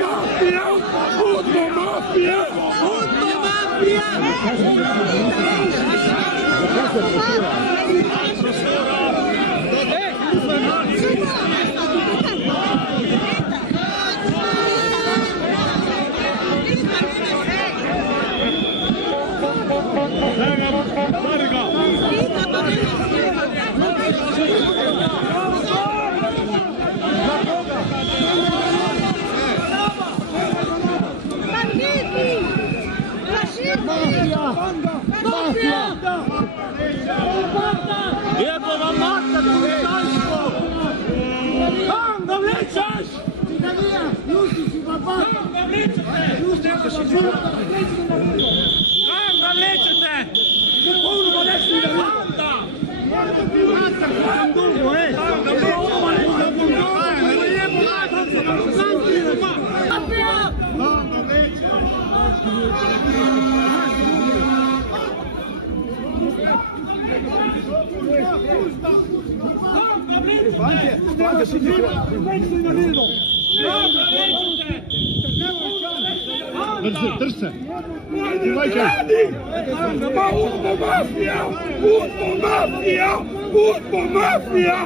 mafija! Udbo mafija! Udbo mafija! Jebo vam matka, kulitansko! Kam ga vlečeš? Kam ga vlečete? Drž se! Udbo mafija! Udbo mafija! Udbo mafija!